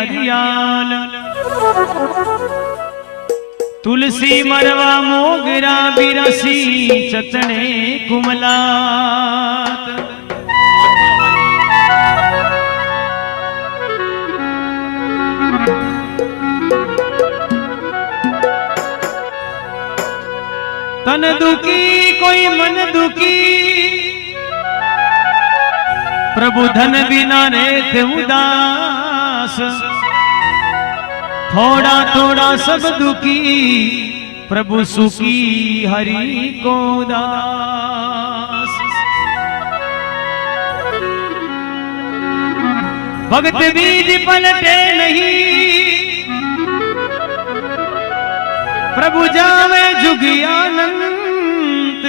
हरियाल। तुलसी मरवा मोगरा बिरसी चतने कुमलात। तन दुखी कोई मन दुखी, प्रभु धन बिना रेत उदास। थोड़ा थोड़ा सब दुखी, प्रभु सुखी हरि को दास। भक्त बीज पलटे नहीं, प्रभु जावे जुगी अनंत।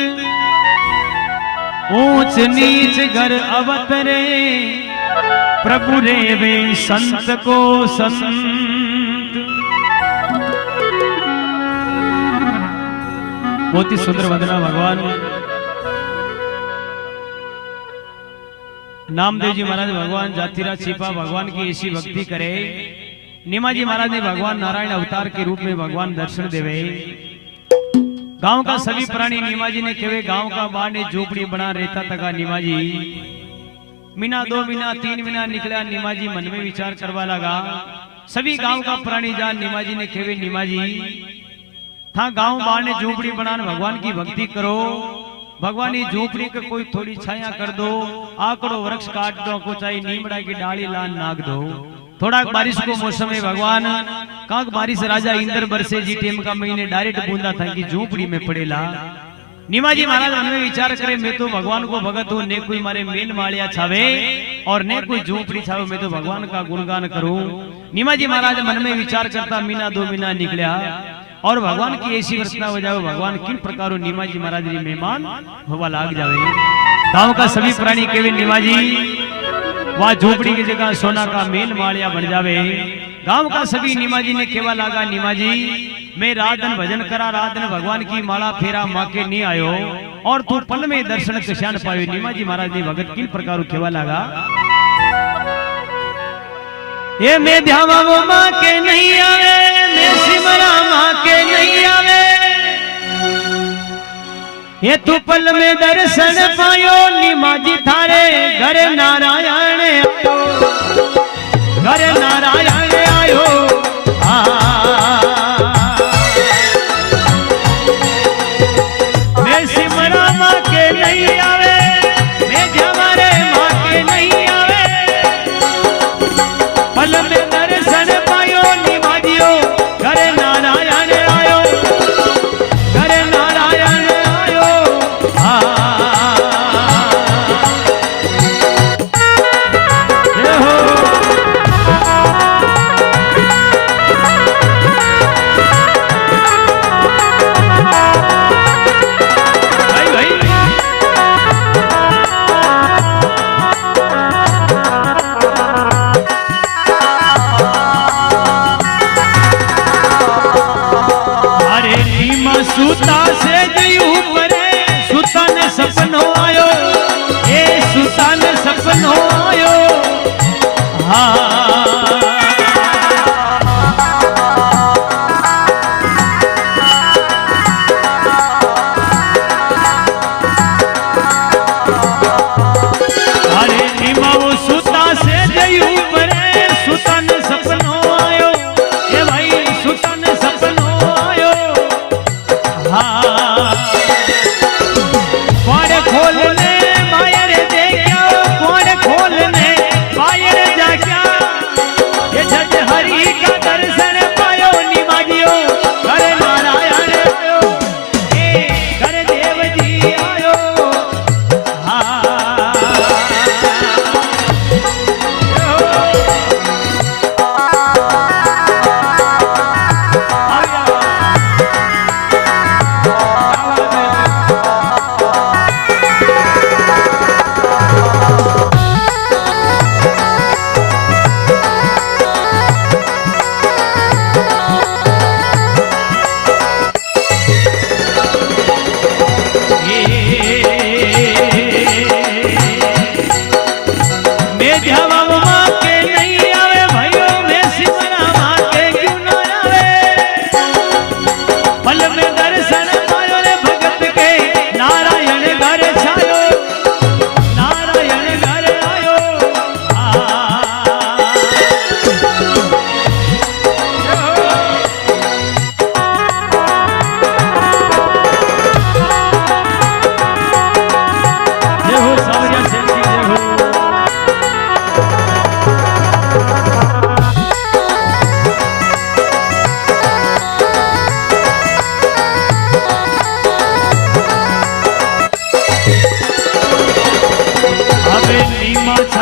ऊंच नीच घर अवतरे, प्रभु रेवे संत को संत। बहुत ही सुंदर वंदना भगवान नामदेव जी महाराज, भगवान जातिराज छिपा भगवान की ऐसी भक्ति करे। नीमाजी महाराज ने भगवान नारायण अवतार के रूप में भगवान दर्शन देवे। गांव का सभी प्राणी नीमाजी ने केवे गांव का बाढ़ ने झोपड़ी बना रहता तका नीमाजी। महीना 2 महीना 3 महीना निकला, नीमाजी मन में विचार करवा लगा। सभी गांव का प्राणी जान नीमाजी ने केवे नीमाजी था गांव बाढ़ ने झोपड़ी बनाने भगवान की भक्ति करो। भगवान की झोपड़ी को कोई थोड़ी छाया कर दो, आकड़ो वृक्ष काट दो, को चाहिए नीमड़ा की डाली लान नाग दो। थोड़ा बारिश को मौसम है भगवान काक बारिश राजा इंद्र बरसे जी टेम का महीने डायरेक्ट बूंदा था कि झोपड़ी में पड़ेला। नीमाजी महाराज मन में विचार करे, मैं तो भगवान को भगत हूँ, ने कोई मारे मेल मालिया छावे और ने कोई झोपड़ी छावे, मैं तो भगवान का गुणगान करूं। नीमाजी महाराज मन में विचार करता महीना 2 महीना निकलिया और भगवान की ऐसी वर्षना हो जावे। भगवान किन प्रकारों नीमाजी महाराज जी मेहमान होवा लाग जावे। गांव का सभी प्राणी केवे नीमाजी वह झोपड़ी की जगह सोना का मेल मालिया बन जावे। गांव का सभी नीमाजी ने केवा लागा, नीमाजी मैं रात दिन भजन करा, रात दिन भगवान की माला फेरा माँ के नहीं आयो और तू पल में दर्शन कश्यान पायो। नीमाजी महाराज ने भगत किन प्रकार केवा लागा, ये मैं ध्यावा वो माँ के नहीं आवे, मैं सिमरा माँ के नहीं आवे। ये तू पल में दर्शन पायो, नीमाजी थारे घर नारायण आयो, घर नारायण आयो। मैं सिमरा माँ के नहीं आवे, मैं जमारे माँ के नहीं आवे। पल में दर्शन पायो नीमाजियो, घर नारायण आयो, घर नारायण आयो।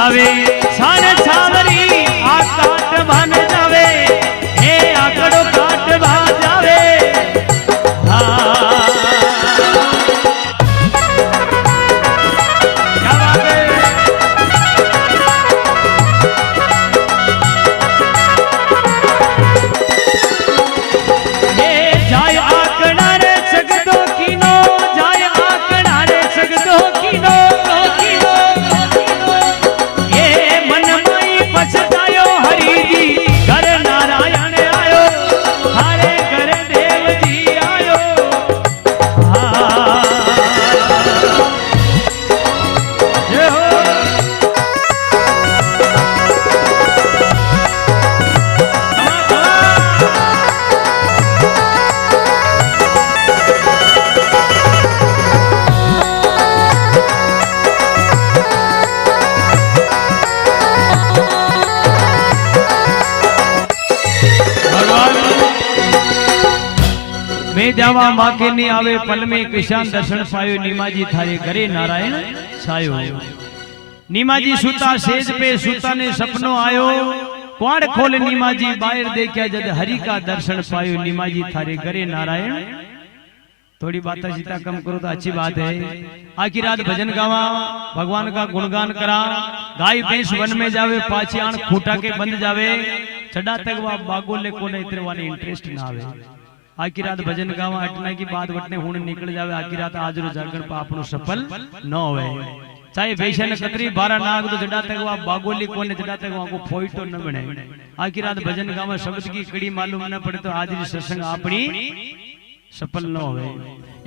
छावे सारे छावरी आ काट बन जावे हे आकड़ो काट भा जावे क्या बात है हे जाय आकड़ा रे जगदो कीनो जाय आकड़ा रे जगदो कीनो जावा माके नहीं आवे पल में किसान दर्शन पायो नीमाजी थारे घरे नारायण छायो नीमाजी सुता सेज पे सुता ने सपनो आयो क्वाड़ खोल नीमाजी बाहर देखा जद हरि का दर्शन पायो नीमाजी थारे घरे नारायण थोड़ी बात सीता कम करो तो अच्छी बात है आखिर रात भजन गावा भगवान का गुणगान करा गाय भैंस वन में जावे पाछे आन खूटा के बंद जावे चढ़ा तक वा बागोले को इतने वाले इंटरेस्ट ना आवे आखिर रात भजन गावा अटना की बात वटने हुण निकल जावे आखिर रात आज रो जागरण पा आपनो सफल न होवे चाहे वैशन कतरी 12 नाग तो जड़ा तक वा बागोली कोने जड़ा तक वा को फोइटो न बने आखिर रात भजन गावा शब्द की कड़ी मालूम न पड़े तो आज री सत्संग अपनी सफल न होवे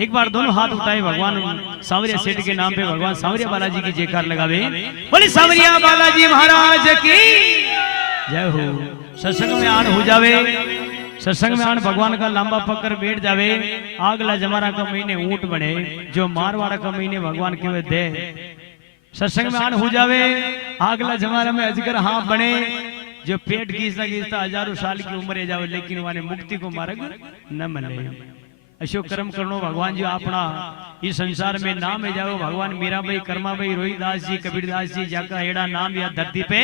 एक बार दोनों हाथ उठाए भगवान सांवरिया सेठ के नाम पे भगवान सांवरिया बालाजी की जयकार लगावे बोले सांवरिया बालाजी महाराज की जय हो सत्संग में आन हो जावे सत्संग में आन भगवान का लंबा पकड़ बैठ जावे आगला जमाना का महीने ऊंट बने जो मारवाड़ा का महीने भगवान के दे सत्संग में आन हो जावे आगला जमाना में अजगर हाँ बने जो पेट घीसता घीसता हजारों साल की उम्र जावे लेकिन वाने मुक्ति को मार्ग न मिले अशोक कर्म करनो भगवान जी अपना इस संसार में नाम है जाओ भगवान मीराबाई कर्माबाई रोहिदास जी कबीरदास जी जाका एड़ा नाम या धरती पे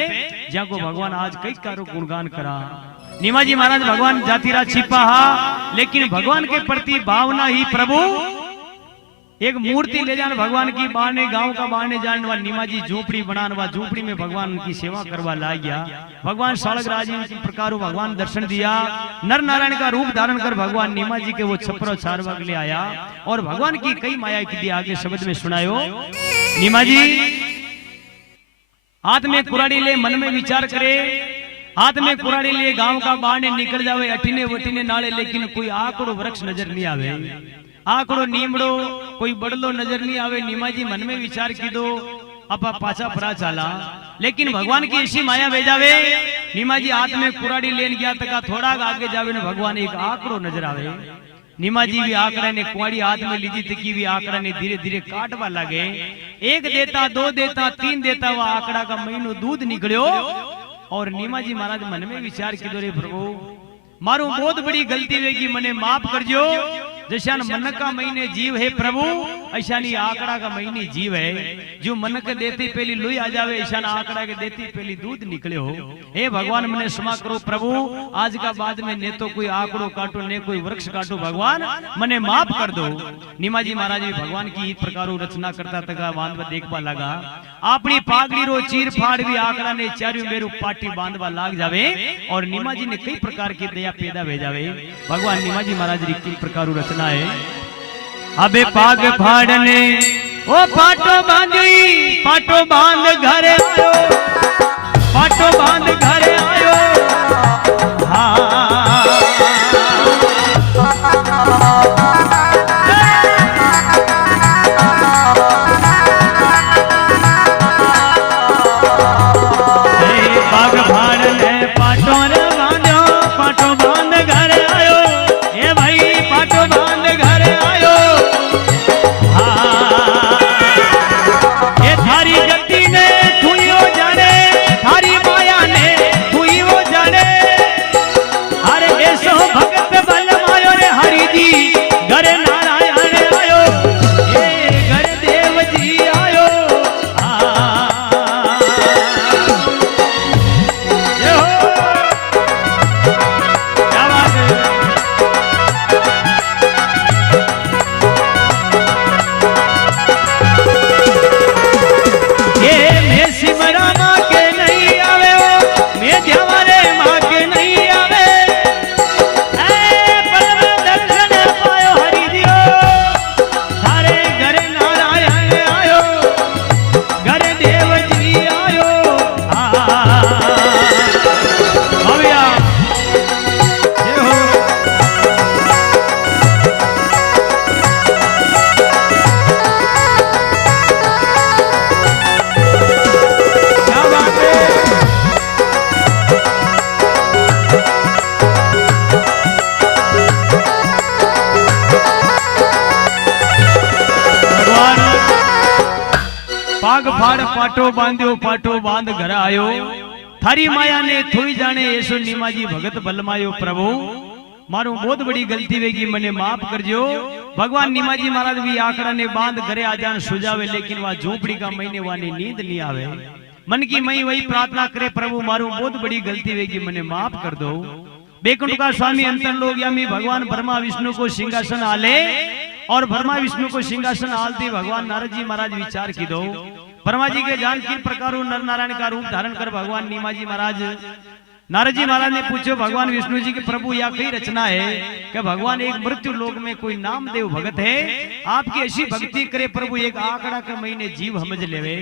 जाको भगवान आज कई कारो गुणगान करा नीमाजी महाराज भगवान जातिरा छिपा हा लेकिन भगवान के प्रति भावना ही प्रभु एक मूर्ति ले जाने भगवान की बाने गांव का बाने जाने वाला नीमाजी झोपड़ी बनाने वाला झोपड़ी में भगवान की सेवा करवा ला गया भगवान सालग राजी की प्रकार भगवान दर्शन दिया नर नारायण का रूप धारण कर भगवान नीमाजी के वो छप्परो चारवाग ले आया और भगवान की कई माया की दी आगे शब्द में सुनायो नीमाजी हाथ में कुराड़ी ले मन में विचार करे हाथ में कुराड़ी लिए गांव का बाने निकल जावे अटीने वटीने नाले लेकिन कोई आकड़ो वृक्ष नजर नहीं आवे आकड़ो नीमड़ो कोई बड़लो नजर नहीं आवे नीमाजी मन में विचार की दो अपा पाछा परा चाला लेकिन भगवान की ऐसी माया भेजावे नीमाजी हाथ में कुराड़ी लेन गया तका थोड़ा आगे जावे ने भगवान एक आकड़ो नजर आवे नीमाजी भी आकड़ा ने कुआड़ी हाथ में लीधी तकी भी आकड़ा ने धीरे धीरे काटवा लगे एक देता दो देता तीन देता वह आकड़ा का महीनों दूध निकलियो और नीमाजी महाराज मन में विचार की दो रे प्रभु मारू बहुत बड़ी गलती वेगी मने माफ करजो जैसान मन का महीने जीव है प्रभु ऐसा नहीं आकड़ा का महीने जीव है जो मन के देती पहली लुई आ जावे ऐसा आकड़ा के देती पहली दूध निकले हो हे भगवान मने क्षमा करो प्रभु आज का बाद में ने तो कोई आकड़ो काटो ने कोई वृक्ष काटो भगवान मने माफ कर दो नीमाजी महाराज भगवान की इस प्रकार रचना करता तका बांधवा देखवा लगा अपनी पागड़ी रो चीर फाड़ भी आकड़ा ने चारू मेरू पाटी बांधवा लाग जावे और नीमाजी ने कई प्रकार की दया पैदा भेजावे भगवान नीमाजी महाराज की कई प्रकार रचना है अबे पाग फाड़ने ओ पाटो बांध घर आयो पाटो बांध घर आयो थारी गति ने धुनियो पाग फाड़ पाटो बांध्यो पाटो बांध घर आयो थारी माया ने थोई जाने ऐसो नीमाजी भगत बलमायो प्रभु मारू बहुत बड़ी गलती वेगी मने माफ करजो। भगवान नीमाजी महाराज भी आंकड़ा ने बांध घरे आ जान सुजावे लेकिन वह झोपड़ी का महीने वानी नींद नहीं आवे। मन की मई वही प्रार्थना करे प्रभु मारू बहुत बड़ी गलती वेगी मने माफ कर दो। बैकुंठ का स्वामी अंतर लोग यामी भगवान ब्रह्मा विष्णु को सिंहासन आले और ब्रह्मा विष्णु को सिंहासन आलती भगवान नारद जी महाराज विचार की दो। ब्रह्मा जी के जान किन प्रकार नर नारायण का रूप धारण कर भगवान नीमाजी महाराज नारद जी महाराज ने पूछो भगवान विष्णु जी की प्रभु यह कई रचना है कि भगवान एक मृत्यु लोक में कोई नामदेव भगत है आपकी ऐसी भक्ति करे प्रभु एक आंकड़ा के महीने जीव समझ लेवे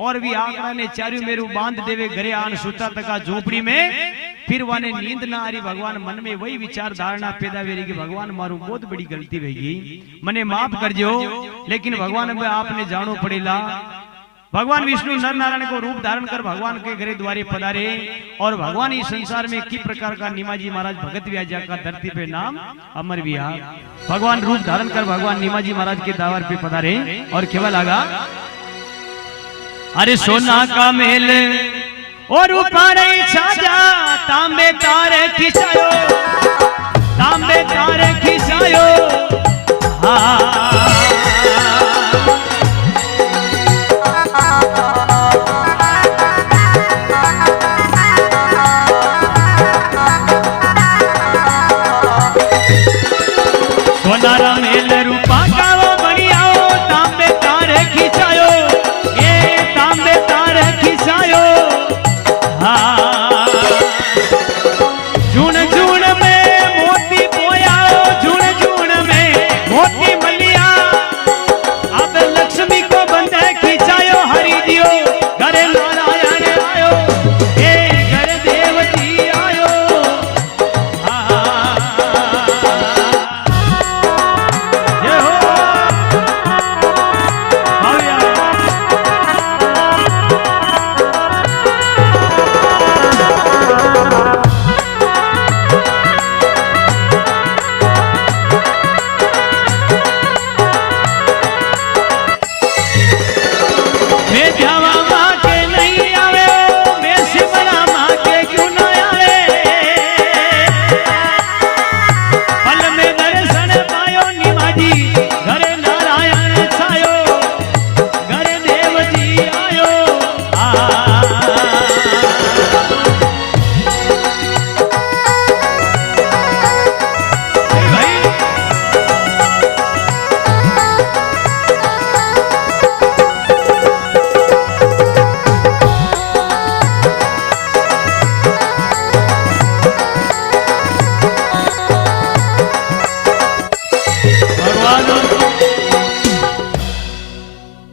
और भी आंकड़ा ने चारू मेरू बांध देवे घरे आन सुता तका झोपड़ी में फिर वाने नींद ना आ रही। भगवान मन में वही विचार धारणा पैदा वेरी कि भगवान मारू बहुत बड़ी गलती वेगी मने माफ करजो। लेकिन भगवान में आपने जानो पड़ेला भगवान विष्णु नर नारायण को रूप धारण कर भगवान के घरे द्वारे पधारे और भगवान इस संसार में किस प्रकार का नीमाजी महाराज भगत व्याजा का धरती पे नाम अमर विया भगवान रूप धारण कर भगवान नीमाजी महाराज के द्वार पे पधारे और केवल लगा अरे सोना का मेल और ऊपर छाजा तांबे तारे खिंचायो तांबे तारे खिंचायो सोनारा मेल रूपा का वो बढ़ियाओ तांबे तारे खिंचायो ये तांबे तारे खिंचायो झूण झूण में मोती पोयाओ झूण झूण में मोती मलिया अब लक्ष्मी को बंधे खिंचायो हरि दियो घरे नारायण आयो हे घर देवती आयो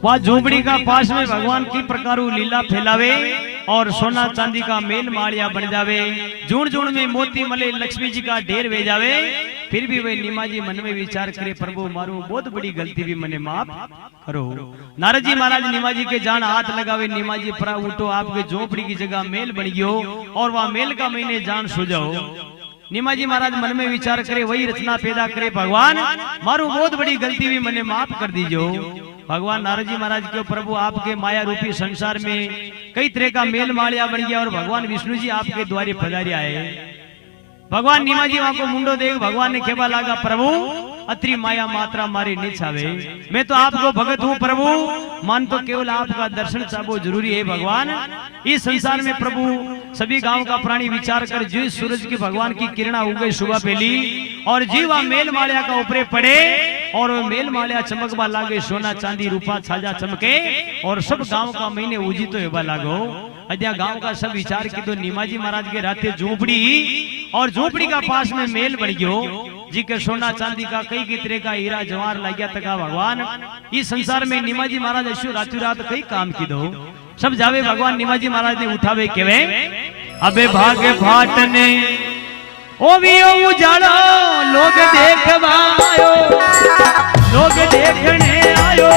वह झोपड़ी का पास में भगवान की प्रकार लीला फैलावे और सोना चांदी का मेल माड़िया बन जावे जूण जूण में मोती मले लक्ष्मी जी का ढेर वे जावे फिर भी वे नीमाजी मन में विचार करे प्रभु मारू बहुत बड़ी गलती भी मने माफ करो। नारद जी महाराज नीमाजी के जान हाथ लगावे नीमाजी परा उठो आपके झोपड़ी की जगह मेल बन गयो और वह मेल का महीने जान सुझाओ। नीमाजी महाराज मन में विचार करे वही रचना पैदा करे भगवान मारू बहुत बड़ी गलती भी मने माफ कर दीजो। भगवान नारद जी महाराज के प्रभु आपके माया रूपी संसार में कई तरह का मेल मालिया बन गया और भगवान विष्णु जी आपके द्वारे पधारे आए। भगवान नीमाजी वहां को मुंडो देख भगवान ने केवा लागा प्रभु अत्री माया मात्रा मारी नहीं छावे मैं तो आपको भगत हूँ प्रभु मान तो केवल आपका दर्शन चाहो जरूरी है भगवान। इस संसार में प्रभु सभी गांव का प्राणी विचार कर जी सूरज की भगवान की किरणा उगे सुबह पहली और जी वह मेल मालिया का ऊपरे पड़े और वो मेल मालिया चमकवा लागे सोना चांदी रूपा छाजा चमके और सब गांव का महीने उजी तो हेबा लागो। अद्या गांव का सब विचार की तो नीमाजी महाराज के राते झोपड़ी और झोपड़ी का पास में मेल बन गयो जी के सोना चांदी का कई तरह का हीरा जवाहर लागिया तका भगवान इस संसार में नीमाजी महाराज ऐसो रातों रात कई काम की दो सब जावे भगवान नीमाजी महाराज ने उठावे केवे अबे भागे भाटने ओ भी उजाड़ो लोग देखवा आयो लोग देखने आयो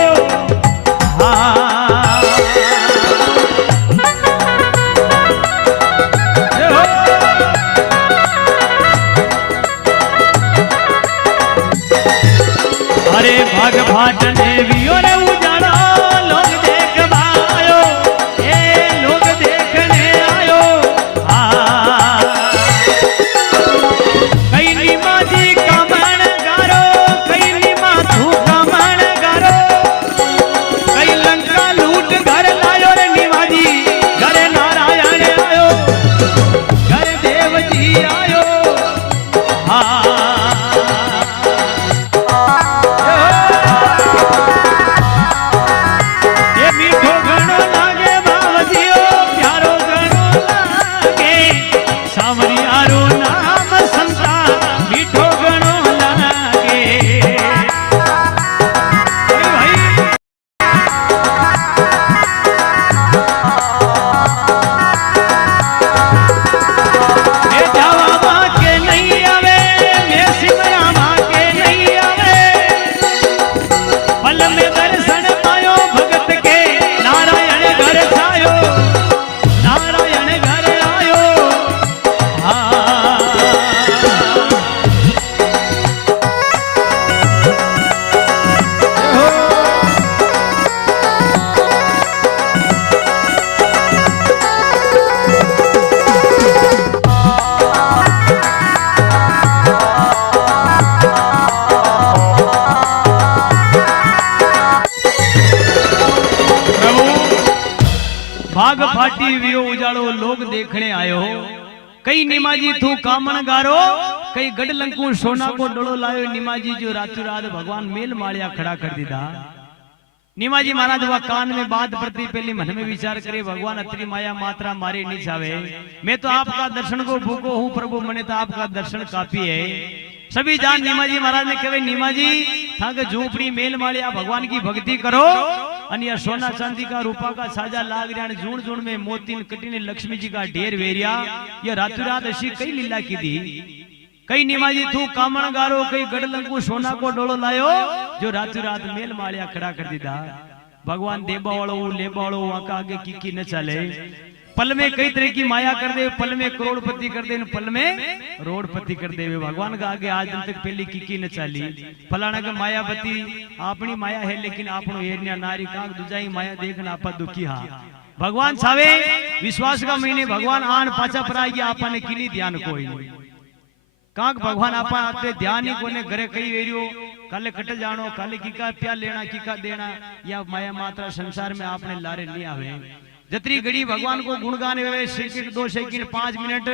अरे भाग भाटने भी और उजाड़ो भाग फाटी वियो उजाड़ो लोग देखने आयो कई निमाजी तू कामण गारो कई गढ़ लंकू सोना को डोलो लायो निमाजी जो रातों रात भगवान मेल मालिया खड़ा कर दीदा। निमाजी महाराज वह कान में बात प्रति पहले मन में विचार करे भगवान अतरी माया मात्रा मारे नहीं चावे मैं तो आपका दर्शन को भूखो हूँ प्रभु मने तो आपका दर्शन काफी है। सभी जान निमाजी महाराज ने कहे निमाजी था के झूपड़ी मेल मालिया भगवान की भक्ति करो अन्य सोना चांदी का रूपा का साजा लाग रहा जून जून में मोती कटीने लक्ष्मी जी का ढेर वेरिया ये रातों रात ऐसी कई लीला की दी कई निमाजी तू कामण गारो कई गढ़लंकू सोना को डोलो लायो जो रातों रात मेल मालिया खड़ा कर दीदा। भगवान देबा वालो लेबा वालो वहां का आगे की न चले पल में कई तरह की माया कर दे पल में करोड़पति कर दे पल में रोडपति कर दे भगवान का आगे आज दिन तक पहली की न चाली फलाना का मायावती अपनी माया है लेकिन आपनो एरिया नारी कांग दुजाई माया देखना आपा दुखी हा भगवान छावे विश्वास का महीने भगवान आन पाचा पराई गया आपा ने किनी ध्यान कोई नहीं कांक भगवान आपा आते ध्यान ही कोने घरे कई वेरियो काले कट जानो काले की का प्यार लेना की का देना या माया मात्रा संसार में आपने लारे नहीं आवे जतरी घड़ी भगवान को गुणगान वे सेकंड 2 सेकंड 5 मिनट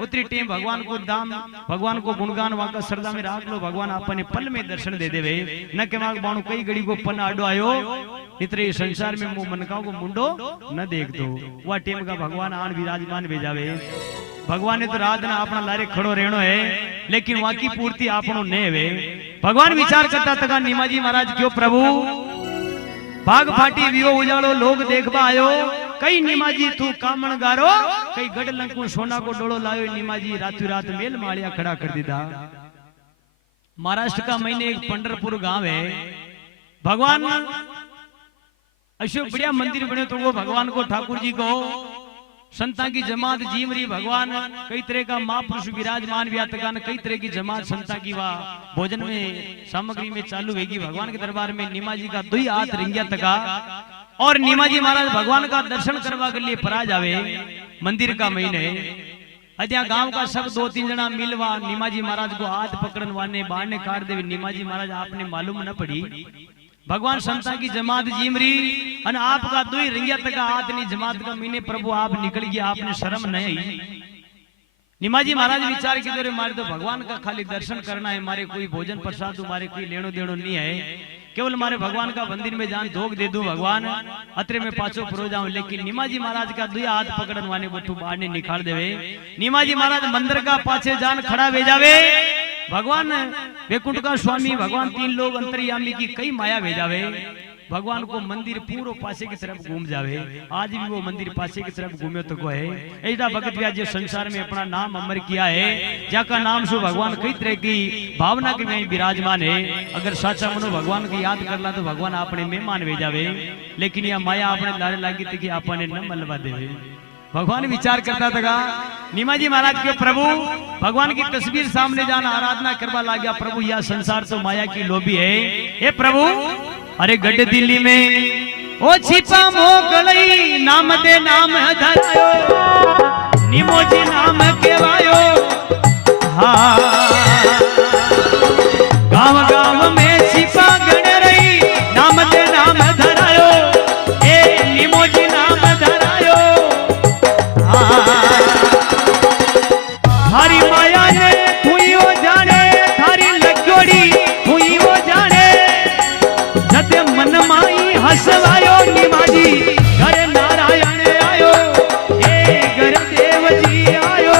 उतरी टेम भगवान को दाम भगवान को गुणगान वहां का श्रद्धा में राख लो भगवान आपने पल में दर्शन दे देवे न के मांग बाणु कई घड़ी को पन आडो आयो इतरे संसार में मुंह मनकाओ को मुंडो न देख दो वह टेम का भगवान आन विराजमान भेजावे भगवान ने तो रात ना अपना लारे खड़ो रहनो है लेकिन वहां की पूर्ति आपनो ने वे भगवान विचार करता तका निमाजी महाराज क्यों प्रभु भाग फाटी वियो उजाड़ो लोग देखबा आयो कई निमाजी तू कामण गारो कई गढ़ लंकू सोना को डोलो लायो निमाजी रातों रात मेल मालिया खड़ा कर दीदा। महाराष्ट्र का महीने एक पंढरपुर गांव है भगवान अशोक बढ़िया मंदिर बने तो वो भगवान को ठाकुर जी को संता की जमात जीवरी भगवान कई तरह का महापुरुष विराजमान व्यातगान कई तरह की जमात संता की वाह भोजन में सामग्री में चालू होगी भगवान के दरबार में निमाजी का 2 हाथ रिंगिया तका और निमाजी महाराज भगवान का दर्शन करवा के लिए परा जावे मंदिर का महीने अद्या गांव का सब 2-3 जना मिलवा निमाजी महाराज को हाथ पकड़न वाने बाहर काट दे निमाजी महाराज आपने मालूम न पड़ी भगवान संता की जमात जीमरी और आपका 2 रिंगिया तक हाथ नहीं जमात का महीने प्रभु आप निकल गया आपने शर्म नहीं निमाजी महाराज विचार की दौरे मारे तो भगवान का खाली दर्शन करना है मारे कोई भोजन प्रसाद तुम्हारे कोई लेनो देनो नहीं है केवल मारे भगवान का मंदिर में जान धोख दे दूं भगवान अतरे में पाछो परो जाऊं लेकिन निमाजी महाराज का 2 हाथ पकड़न वाने बठू बाहर ने निकाल देवे निमाजी महाराज मंदिर का पाछे जान खड़ा भेजावे भगवान वैकुंठ का स्वामी भगवान 3 लोग अंतर्यामी की कई माया भेजावे भगवान को मंदिर पूरो पासे की तरफ घूम जावे आज भी वो मंदिर पासे की तरफ घूमे तो को है ऐसा भगत व्यास जो संसार में अपना नाम अमर किया है जाका नाम से भगवान कई तरह की भावना के में विराजमान है अगर साचा मनो भगवान को याद करला तो भगवान अपने मेहमान भेजावे लेकिन यह माया अपने लारे लागी थी कि अपने न मलवा देवे भगवान विचार करता था निमाजी महाराज के प्रभु भगवान की तस्वीर सामने जाना आराधना करवा ला गया प्रभु यह संसार तो माया की लोभी है ये प्रभु अरे गढ़ दिल्ली में ओ छिपा मोगलई नाम दे नाम धरायो निमोजी नाम केवायो हाँ गांव गांव में छिपा गण रही नाम दे नाम धरायो ए निमोजी नाम धरायो थारी माया ने हुई वो जाने थारी लगोड़ी हुई वो जाने जब मन माई हसवायो निमाजी घर नारायण आयो ए घर देव जी आयो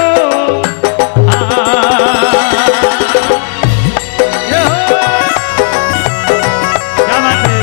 क्या बात है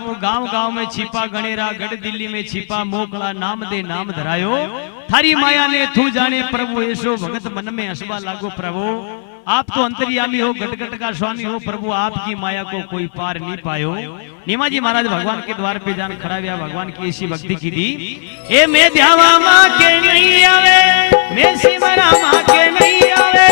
दुर्गा साउंड छिपा गणेरा गढ़ दिल्ली में छिपा मोकला नाम दे नाम धरायो थारी माया ने तू जाने प्रभु ऐसो भगत मन में हसबा लागो प्रभु आप तो अंतर्यामी हो गटगट का स्वामी हो प्रभु आपकी माया को कोई पार नहीं पायो। नीमाजी महाराज भगवान के द्वार पे जान खड़ा हुआ भगवान की ऐसी भक्ति की दी ए मैं ध्यावा मां के नहीं आवे मैं सिमरा मां के नहीं आवे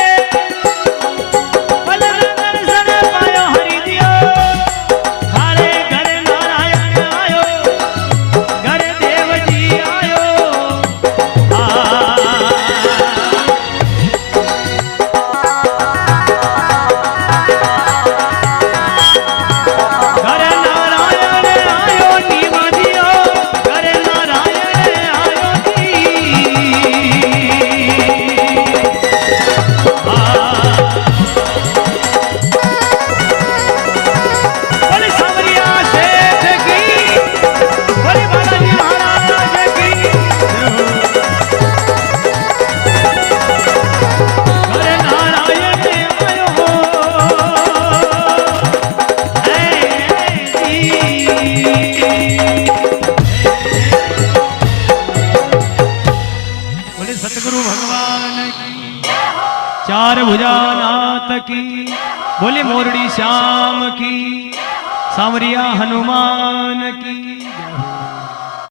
चार भुजानाथ की बोले मोरड़ी श्याम की सांवरिया हनुमान की।